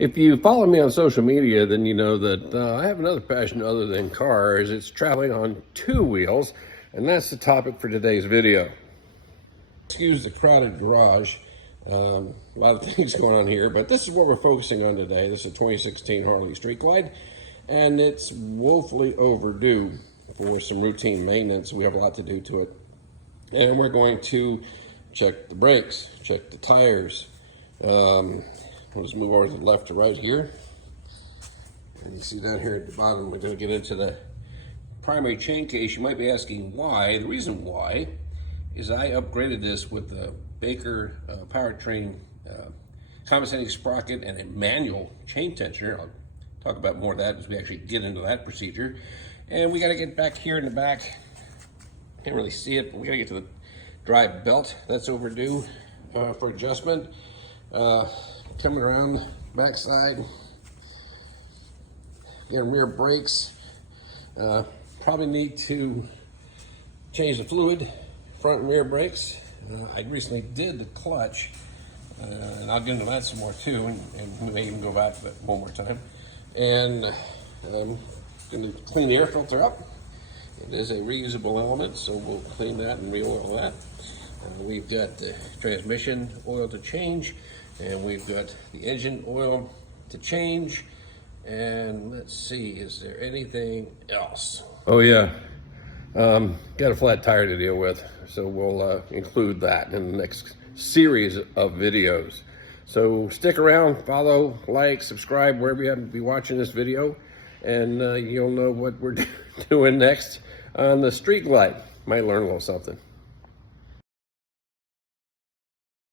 If you follow me on social media, then you know that I have another passion other than cars. It's traveling on two wheels, and that's the topic for today's video. Excuse the crowded garage. A lot of things going on here, but this is what we're focusing on today. This is a 2016 Harley StreetGlide, and it's woefully overdue for some routine maintenance. We have a lot to do to it. And we're going to check the brakes, check the tires. We'll just move over to the left to right here. And you see down here at the bottom, we're going to get into the primary chain case. You might be asking why. The reason why is I upgraded this with the Baker powertrain compensating sprocket and a manual chain tensioner. I'll talk about more of that as we actually get into that procedure. And we got to get back here in the back. Can't really see it, but we got to get to the drive belt. That's overdue for adjustment. Coming around the backside, getting rear brakes. Probably need to change the fluid, front and rear brakes. I recently did the clutch, and I'll get into that some more too, and maybe even go back to that one more time. And I'm going to clean the air filter up. It is a reusable element, so we'll clean that and re-oil that. We've got the transmission oil to change, and we've got the engine oil to change. And let's see, is there anything else? Oh yeah, got a flat tire to deal with, so we'll include that in the next series of videos. So stick around, follow, like, subscribe wherever you happen to be watching this video, and you'll know what we're doing next on the StreetGlide. Might learn a little something.